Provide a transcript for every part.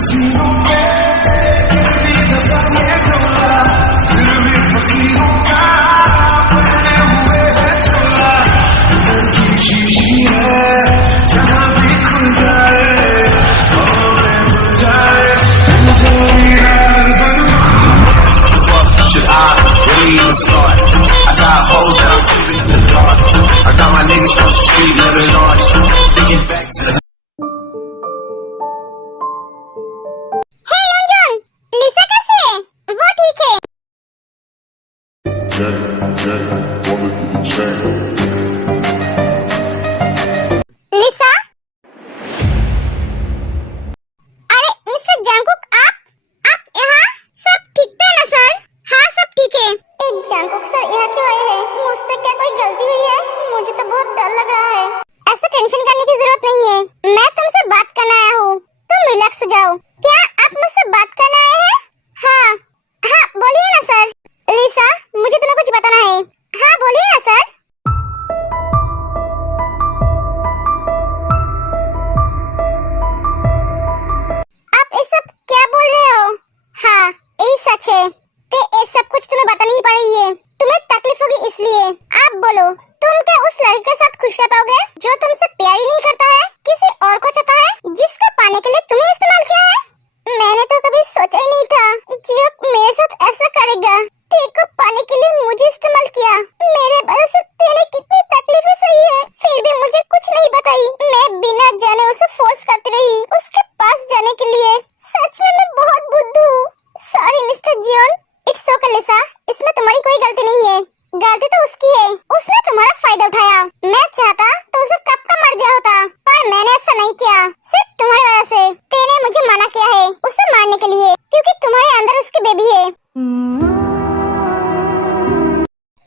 Should I really even start? I got hoes that I'm keeping in the dark. I got my niggas across the street living large. Thinking back to the लिसा कैसे है? वो ठीक है। लिसा? अरे mister Jungkook, आप यहाँ? सब ठीक तो है ना सर? हाँ सब ठीक है। जंगकुक सर यहाँ क्यों आए हैं? मुझसे क्या कोई गलती हुई है? मुझे तो बहुत डर लग रहा है। ऐसा टेंशन करने की जरूरत नहीं है, मैं तुमसे बात करने आया हूँ, तुम रिलैक्स हो जाओ। क्या आप मुझसे बात करने आए हैं? हाँ बोलिए ना सर। लिसा, मुझे तुम्हें कुछ बताना है। हाँ बोलिए ना सर। आप ये सब क्या बोल रहे हो? हाँ यही सच है कि ये सब कुछ तुम्हें बतानी ही पड़ेगी है। तुम्हें तकलीफ होगी इसलिए। आप बोलो, तुम क्या उस लड़के के साथ खुश रह पाओगे जो तुमसे प्यार ही नहीं करता है, किसी और को चाहता है, जिसको पाने के लिए तुम्हें इस्तेमाल किया है? मैंने तो कभी सोचा ही नहीं था जो मेरे साथ ऐसा करेगा। तेको पाने के लिए मुझे इस्तेमाल किया। मेरे वजह से तेरे कितनी तकलीफें सही है, फिर भी मुझे कुछ नहीं बताई। मैं बिना जाने उसे फोर्स करती रही उसके पास जाने के लिए। सच में मैं बहुत बुद्धू हूँ। Sorry mister Jeon. It's okay Lisa, इसमें तुम्हारी कोई गलती नहीं है। गलती तो उसकी है, उसने तुम्हारा फायदा उठाया। मैं चाहता तो उसे कब का मर गया होता, पर मैंने ऐसा नहीं किया, सिर्फ तुम्हारी वजह से। तेरे मुझे मना किया है उसे मारने के लिए, क्योंकि तुम्हारे अंदर उसकी बेबी है।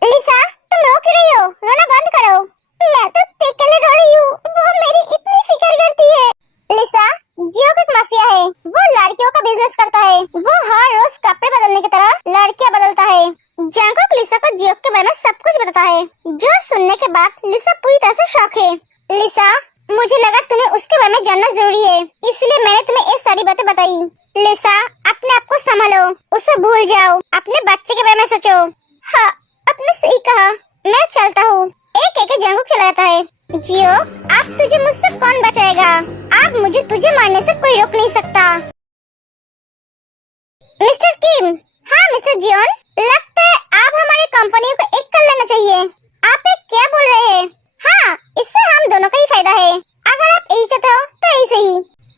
लिसा, तुम रो क्यों रही हो? रोना बंद करो। मैं तो तेरे लिए रो रही हूँ, वो मेरी इतनी फिक्र करती है। लिसा, जियो एक माफिया है, वो लड़कियों का बिजनेस करता है। वो हर रोज कपड़े बदलने की तरह लड़कियां बदलता है। जंगकुक लिसा को जियो के बारे में सब कुछ बताता है, जो सुनने के बाद लिसा पूरी तरह से शॉक है। लिसा, मुझे लगा तुम्हें उसके बारे में जानना जरूरी है, इसलिए मैंने तुम्हें ये सारी बातें बताई। लिसा, अपने आप को संभालो, उसे भूल जाओ, अपने बच्चे के बारे में सोचो। हाँ, आपने सही कहा, मैं चलता हूँ। एक एक जंगकुक चला जाता है। जियो, अब तुझे मुझसे कौन बचाएगा? अब मुझे तुझे मारने से कोई रोक नहीं सकता। मिस्टर किम। हाँ मिस्टर जियोन, लगता है आप हमारी कंपनी को एक कर लेना चाहिए। आप क्या बोल रहे हैं? हाँ, इससे हम दोनों का ही फायदा है। अगर आप यही चाहते हो तो ऐसे ही।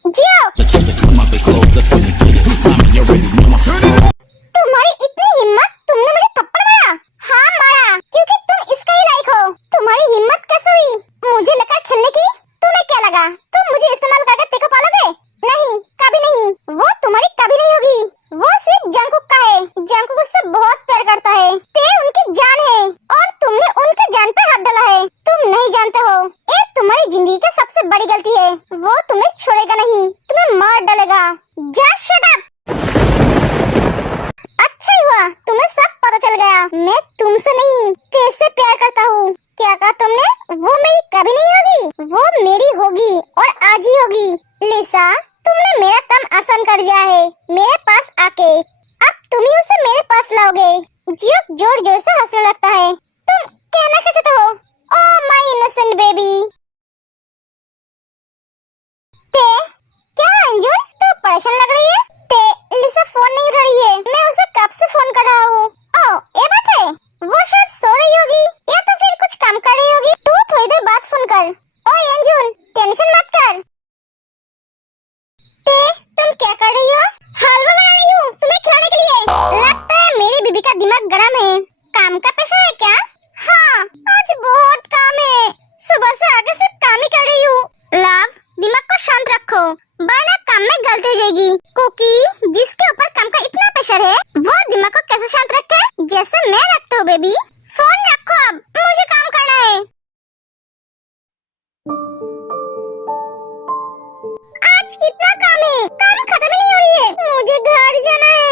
जियो, तुम्हारी इतनी हिम्मत, तुमने मुझे थप्पड़ मारा? हाँ मारा, क्योंकि तुम इसका ही लायक हो। तुम्हारी हिम्मत कैसे हुई मुझे लेकर खेलने की? तुम्हें क्या लगा तुम मुझे इस्तेमाल करके तेको पालोगे? नहीं, कभी नहीं। वो तुम्हारी कभी नहीं होगी। वो सिर्फ जंगकुक का है। जंगकुक उससे बहुत प्यार करता है। ते उनकी जान है और तुमने उनके जान पे हाथ डाला है। तुम नहीं जानते हो, ये तुम्हारी जिंदगी की सबसे बड़ी गलती है। वो तुम्हें छोड़ेगा नहीं, तुम्हें मार डालेगा। Just shut up. अच्छा ही हुआ तुम्हें सब पता चल गया। मैं तुमसे नहीं, कैसे प्यार करता हूँ। क्या कहा तुमने? वो मेरी कभी नहीं होगी, वो मेरी होगी और आज ही होगी। लिसा, तुमने मेरा काम आसान कर दिया है मेरे पास आके। अब तुम ही उसे मेरे पास लाओगे। जियो जोर जोर से हंसने लगता है। तुम कहना क्या चाहते हो? Oh my innocent baby. ते क्या अंजुन, तो परेशान लग रही है? ते लिसा फोन नहीं उठा रही है, मैं उसे कब से फोन कर रहा हूँ। ओह ये बात है, वो शायद सो रही होगी या तो फिर कुछ काम कर रही होगी। तू थोड़ी देर बाद फोन कर। ओह अंजुन, टेंशन मत कर। ते तुम क्या कर रही हो? हलवा बना रही हूँ तुम्हें खिलाने के लिए। लगता है मेरी बीबी का दिमाग गरम है। काम का प्रेशर है क्या? हाँ, आज बहुत काम है, सुबह से आगे सिर्फ काम ही कर रही हूँ। लव, दिमाग को शांत रखो, वरना काम में गलती हो जाएगी। कुकी, जिसके ऊपर काम का इतना प्रेशर है, वो दिमाग को कैसे शांत रखे जैसे मैं रखता हूँ। बेबी फोन रखो, अब मुझे काम करना है। आज कितना काम है, काम खत्म ही नहीं हो रही है। मुझे घर जाना है।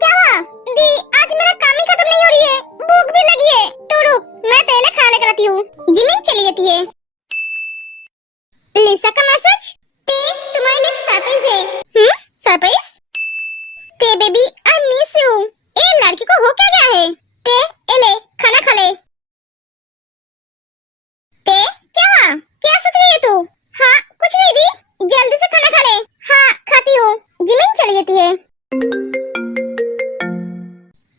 क्या हुआ? दी, आज मेरा काम ही खत्म नहीं हो रही है, भूख भी लगी है। तो रुक, मैं तेरे खाने कराती हूँ। जिमिन चली जाती है। लिसा का मैसेज। तुम्हारे लिए सरप्राइज है। सरप्राइज? ते बेबी आई मिस यू। ए लड़की को हो क्या गया है? ते एले खाना खा ले। ते क्या क्या सोच रही है तू? हाँ कुछ नहीं दी, जल्दी से खाना खा ले। हाँ खाती हूँ। जिमिन चली जाती है।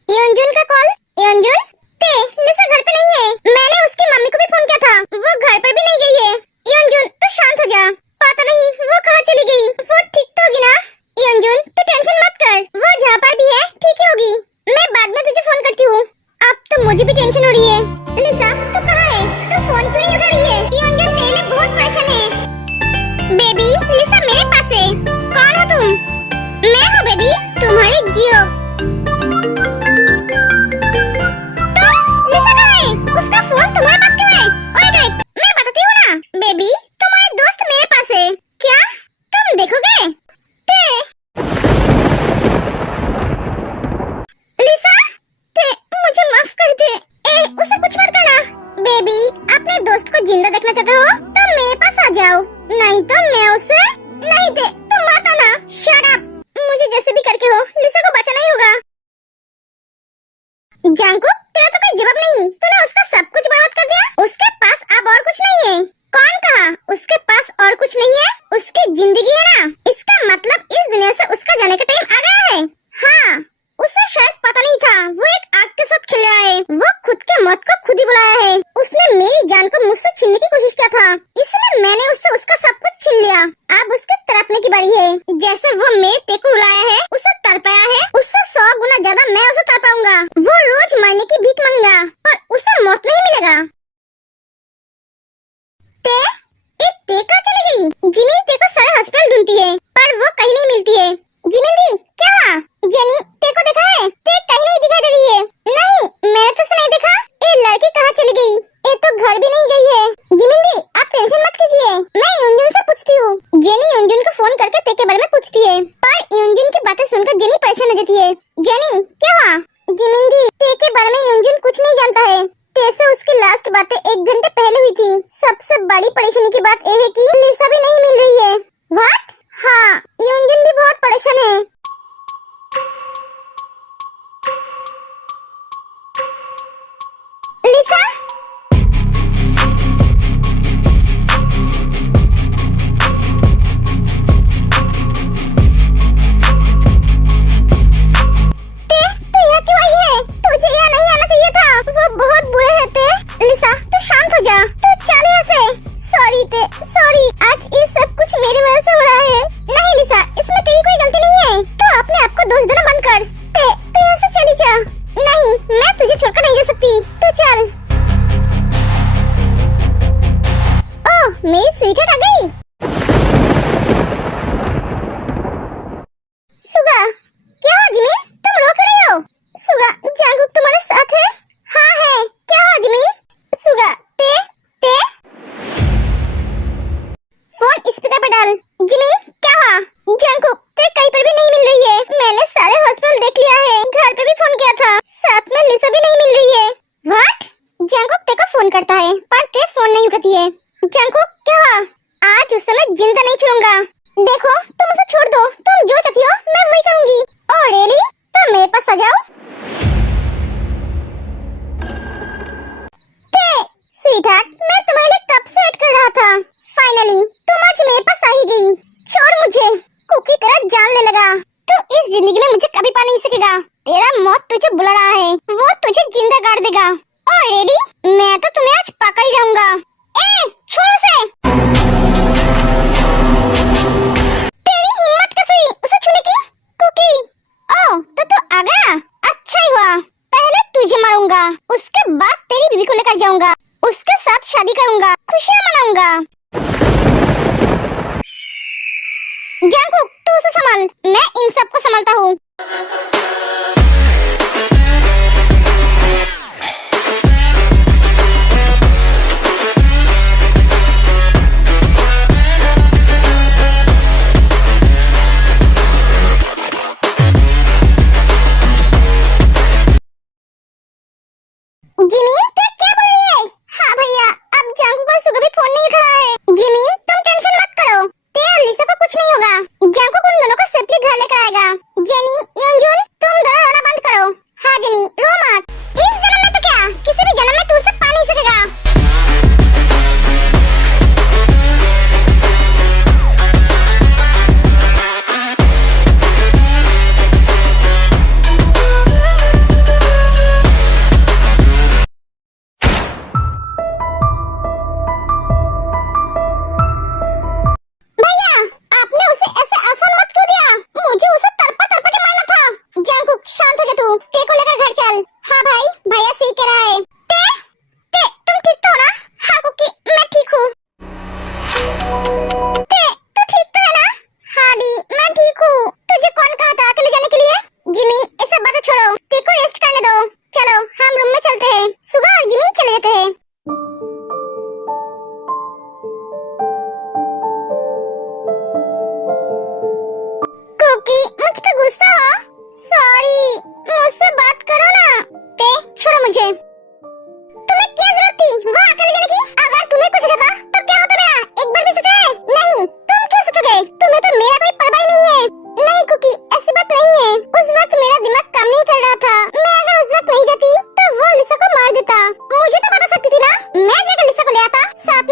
योंजुन का कॉल। योंजुन ते लिसा घर पे नहीं है। मैंने उसकी मम्मी को भी फोन किया था, वो घर पर भी नहीं गई है। योंजुन तू शांत हो जा, पता नहीं वो कहाँ चली गई। वो ठीक तो होगी ना? योंजुन तू टेंशन मत कर, वो जहाँ पर भी है ठीक ही होगी। मैं बाद में तुझे फोन करती हूँ। अब तो मुझे भी टेंशन हो रही है। लिसा तू कहाँ है? तू फोन क्यों नहीं उठा रही है? योंजुन तेरे लिए बहुत परेशान है। बेबी लिसा मेरे पास है। कौन हो तुम? मैं हूँ बेबी, तुम्हारी जियो। लिसा कहाँ है? उसका फोन तुम्हारे पास क्यों है? ओए वेट, मैं बताती हूँ ना। बेबी तुम्हारे दोस्त मेरे पास है। क्या तुम देखोगे? ते लिसा ते मुझे माफ कर दे। ए उसे कुछ मत करना। बेबी अपने दोस्त को जिंदा देखना चाहते हो तो मेरे पास आ जाओ, नहीं तो मैं उसे नहीं दे। तुम मत आना। Shut up. मुझे जैसे भी करके हो लिसा को बचाना ही होगा। जांकुक तेरा तो कोई जवाब नहीं, तूने उसका सब कुछ बर्बाद कर दिया। उसके पास अब और कुछ नहीं है। कौन कहा उसके पास और कुछ नहीं है? उसकी जिंदगी है ना, इसका मतलब इस दुनिया से उसका जाने का टाइम आ गया है। हाँ उसे शायद पता नहीं था वो एक आग के साथ खेल रहा है। वो खुद के मौत को खुद ही बुलाया है। उसने मेरी जान को मुझसे छीनने की कोशिश किया था, इसलिए मैंने उससे उसका सब कुछ छीन लिया। अब उसके तड़पने की बारी है। जैसे वो मेरे ते को रुलाया है, उसे तड़पाया है, उससे 100 गुना ज्यादा मैं उसे तड़पाऊंगा। वो रोज मरने की भीख मांगेगा और उसे मौत नहीं मिलेगा। ते कहाँ चली गई? जिमिन ते को सारे हॉस्पिटल ढूंढती है पर वो कहीं नहीं मिलती है। जिमिन दी क्या हुआ? जेनी ते को देखा है? ते कहीं नहीं दिखाई दे रही है। नहीं मैंने तो उसे नहीं देखा। ये लड़की कहाँ चली गई? ये तो घर भी नहीं गई है। जिमिन दी आप टेंशन मत कीजिए, मैं योंजुन से पूछती हूँ। जेनी योंजुन को फोन करके ते के बारे में पूछती है पर योंजुन की बातें सुनकर जेनी परेशान हो जाती है। जेनी क्या हुआ? जिमिन दी ते के बारे में योंजुन कुछ नहीं जानता है। जैसे उसकी लास्ट बातें 1 घंटे पहले हुई थी। सबसे बड़ी परेशानी की बात यह है कि लिसा भी नहीं मिल रही है। व्हाट? हाँ योंजुन भी बहुत परेशान है। लिसा तो यहाँ क्यों आई है? तुझे यहाँ नहीं आना चाहिए था, वो बहुत बुरे हैं ते। लिसा तू शांत हो जा, तू चल यहाँ से। सॉरी ते सॉरी, आज ये सब कुछ मेरी वजह से हो रहा है। नहीं लिसा इसमें तेरी कोई गलती नहीं है, तो अपने आप को दोष देना बंद कर। ते तू यहाँ से चली जा। नहीं मैं तुझे छोड़कर नहीं जा सकती, तू चल। ओह मेरी स्वीटहार्ट आ गई। सुगा क्या हुआ जिमिन, तुम रो क्यों रही हो? सुगा जांगुक तुम्हारे साथ है? हाँ है। क्या हुआ जिमिन? सुगा ते फोन स्पीकर पर डाल। जिमिन क्या हुआ? जांगुक ते कहीं पर भी नहीं मिल रही है। मैंने सारे हॉस्पिटल देख लिया है, घर पे भी फोन किया था, साथ में लिसा भी नहीं मिल रही है। व्हाट? जांगुक ते को फोन करता है पर ते फोन नहीं उठाती है। जांगुक क्या हुआ? आज उस समय जिंदा नहीं छोड़ूंगा। देखो तुम उसे छोड़ दो, तुम जो चाहती हो मैं वही करूंगी। Oh really? तो मेरे पास आ जाओ। ते स्वीटहार्ट मैं तुम्हारे लिए कब से वेट कर रहा था। फाइनली तुम आज मेरे पास आ ही गई। छोड़ मुझे, कुकी तेरा जान ले लगा। तू इस जिंदगी में मुझे कभी पा नहीं सकेगा। तेरा मौत तुझे बुला रहा है, वो तुझे जिंदा गाड़ देगा। ऑलरेडी मैं तो तुम्हें आज पकड़ ही रहूंगा। ए छोड़ उसे। तेरी हिम्मत कैसे हुई उसे छूने की? कुकी ओह तो तू आ गया, अच्छा ही हुआ। पहले तुझे मारूंगा, उसके बाद तेरी बीवी को लेकर जाऊंगा, उसके साथ शादी करूंगा, खुशियां मनाऊंगा। जांगुक तू उसे संभाल, मैं इन सबको संभालता हूँ। जिमिन तू क्या बोल रही है? हाँ भैया अब जांगुक और सुगा भी फोन नहीं उठा रहा है। जिमिन तुम टेंशन मत करो, ते और लिसा को कुछ नहीं होगा। जांगुक उन दोनों को सेफली घर लेकर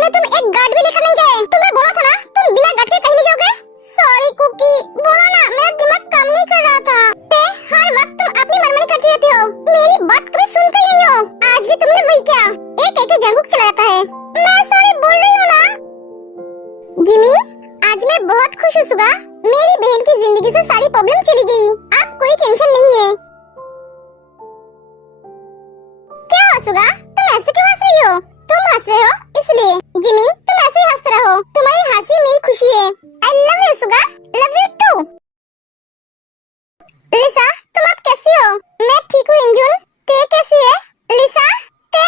में तुम एक गार्ड भी लेकर नहीं गए। तुम्हें बोला था ना तुम बिना गार्ड के कहीं नहीं जाओगे। सॉरी कुकी, बोलो ना, मेरा दिमाग काम नहीं कर रहा था। ते हर वक्त तुम अपनी मनमानी करती रहती हो, मेरी बात कभी सुनते ही नहीं हो। आज भी तुमने वही किया, एक एक जंगुक चला जाता है। मैं सॉरी बोल रही हूँ ना। जिमिन, आज मैं बहुत खुश हूँ सुगा। मेरी बहन की जिंदगी से सारी प्रॉब्लम चली गई। अब कोई टेंशन नहीं है। क्या हुआ सुगा, तुम ऐसे क्यों हंस रही हो? तुम हंस रहे हो इसलिए। जिमिन, तुम ऐसे ही हंसते रहो, तुम्हारी हंसी मेरी खुशी है। I love you Suga, love you too. Lisa, तुम अब कैसी हो? मैं ठीक हूँ इंजुन, ते कैसी है? लिसा, ते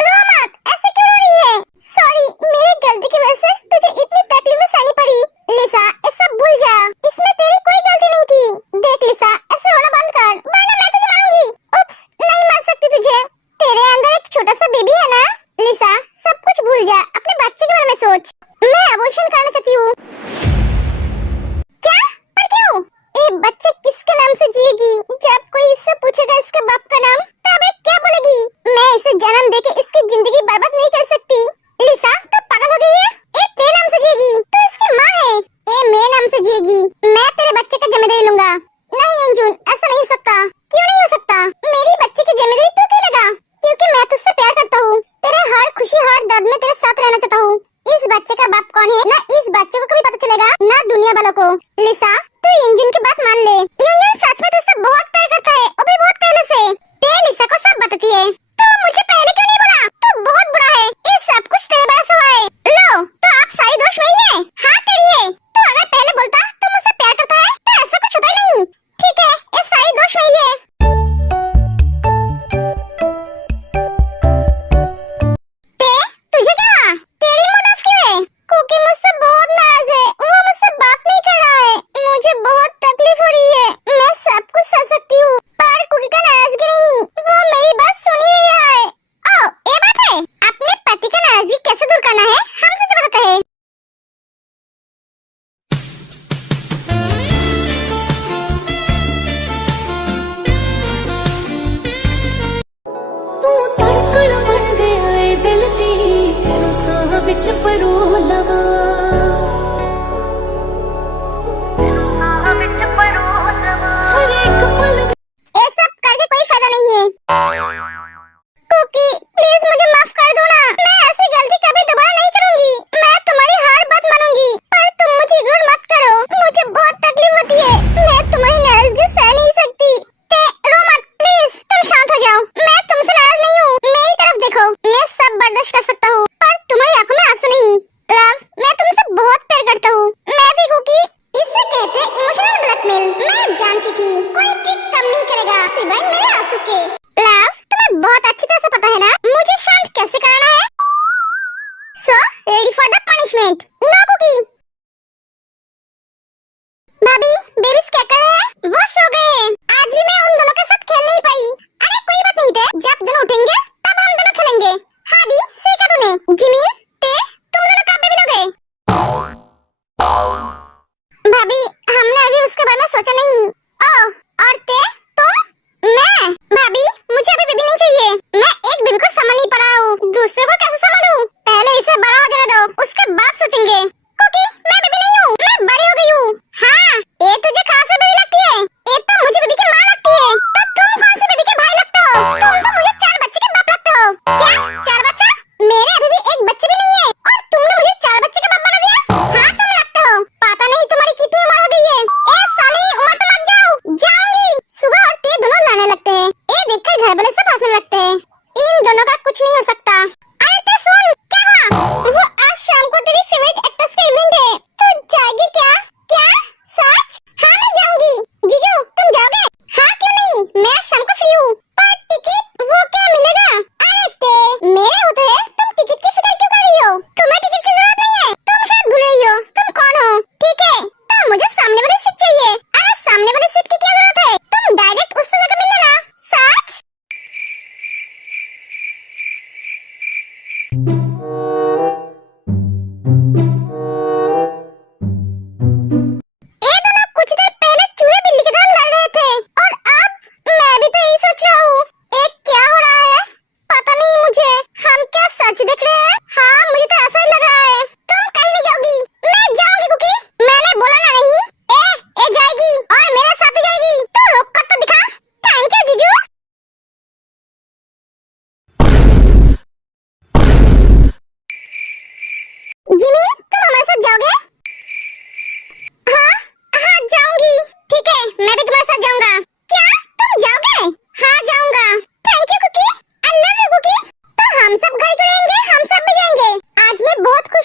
रो मत, ऐसे क्यों रो रही है? सॉरी, मेरी गलती की वजह से तुझे इतनी तकलीफें सहनी पड़ी। लिसा, ये सब भूल जा, इसमें तेरी कोई गलती नहीं थी। देख लिसा, ऐसे रोना बंद कर, वरना मैं तुझे मारूंगी। उप्स, नहीं मार सकती तुझे, तेरे अंदर एक छोटा सा बेबी है ना। लिसा, सब कुछ भूल जा, अपने बच्चे के बारे में सोच। मैं अबॉर्शन करना चाहती हूँ। क्या? पर क्यों? ये बच्चे किसके नाम से जिएगी? जब कोई इससे पूछेगा इसके बाप का नाम, तब ये क्या बोलेगी? मैं इसे जन्म देके इसकी जिंदगी बर्बाद नहीं कर सकती। लिसा, तो पागल हो गई है? ये तेरे नाम से जिएगी, तो इसकी माँ है। ये मेरे नाम से जिएगी, मैं तेरे बच्चे का जिम्मेदारी लूंगा। नहीं अंजुन, ऐसा नहीं हो सकता। क्यों नहीं हो सकता? मेरी बच्चे की जिम्मेदारी तू क्यों लेगा? क्योंकि मैं तुझसे प्यार करता हूँ, तेरे हर खुशी हर दर्द में तेरे साथ रहना चाहता हूँ। इस बच्चे का बाप कौन है ना इस बच्चे को कभी पता चलेगा, ना दुनिया वालों को। लिसा, तू इंजन की बात मान ले। इंजन सच में तुझसे बहुत प्यार करता है, और भी बहुत पहले से। ते लिसा को सब बताती है। तो मुझे पहले क्यों नहीं बोला? तू बहुत बुरा है, ये सब कुछ तेरे वजह से हुआ है। लो, तो आप सारी दोष मेरी है। हाँ तेरी है। तो अगर पहले बोलता तो मुझसे प्यार करता है तो ऐसा कुछ होता ही नहीं। ठीक है, ये सारी दोष मेरी है। ते, तुझे क्या हुआ? तेरी मूड ऑफ क्यों है? कुकी मुझसे बहुत नाराज है, वो मुझसे बात नहीं कर रहा है। मुझे बहुत तकलीफ हो रही है। मैं सब कुछ सह सकती हूँ, पर कुकी का नाराजगी नहीं, वो मेरी बात सुन ही नहीं रहा है। ओह, ये बात है। अपने पति का नाराजगी कैसे दूर करना है, हम तुझे बताते हैं। ਤੂੰ ਧੜਕਣ ਬਣ ਗਿਆ ਏ ਦਿਲ ਦੀ, ਤੈਨੂੰ ਸਾਹ ਵਿੱਚ ਪਰੋ ਲਵਾਂ, ਹਰ ਇੱਕ ਪਲ ये सब करके कोई फायदा नहीं है। कुकी, प्लीज मुझे माफ कर दो ना। मैं ऐसी गलती कभी दोबारा नहीं करूंगी। मैं तुम्हारी हर बात मानूंगी, पर तुम मुझे इग्नोर मत करो। मुझे बहुत तकलीफ होती है, मैं तुम्हारी नाराजगी सह नहीं सकती। ते रो मत, प्लीज तुम शांत हो जाओ। मैं तुमसे नाराज नहीं हूँ, मेरी तरफ देखो। मैं सब बर्दाश्त कर सकता हूँ, पर तुम्हारी आंखों में आंसू नहीं। लव, मैं तुमसे बहुत प्यार करता हूँ। मैं भी कुकी, इसे कहते हैं इमोशनल ब्लैकमेल। मैं जानती थी कोई ट्रिक कम नहीं करेगा सिवाय मेरे आंसू के। लव, तुम्हें बहुत अच्छी तरह से पता है ना मुझे शांत कैसे करना है। So ready for the punishment. No cookie. भाभी, बेबीज क्या कर रहे हैं? वो सो गए हैं। आज भी मैं उन दोनों के साथ खेल नहीं पाई। अरे कोई बात नहीं थे, जब दोनों उठेंगे तब हम दोनों खेलेंगे। हाँ दी, सीखा तूने।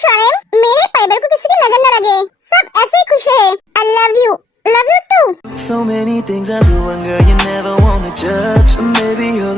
शौर्य मेरे परिवार को किसी की नजर न लगे, सब ऐसे ही खुश है। I love you too. So many things I do, and girl, you never wanna judge. Maybe you're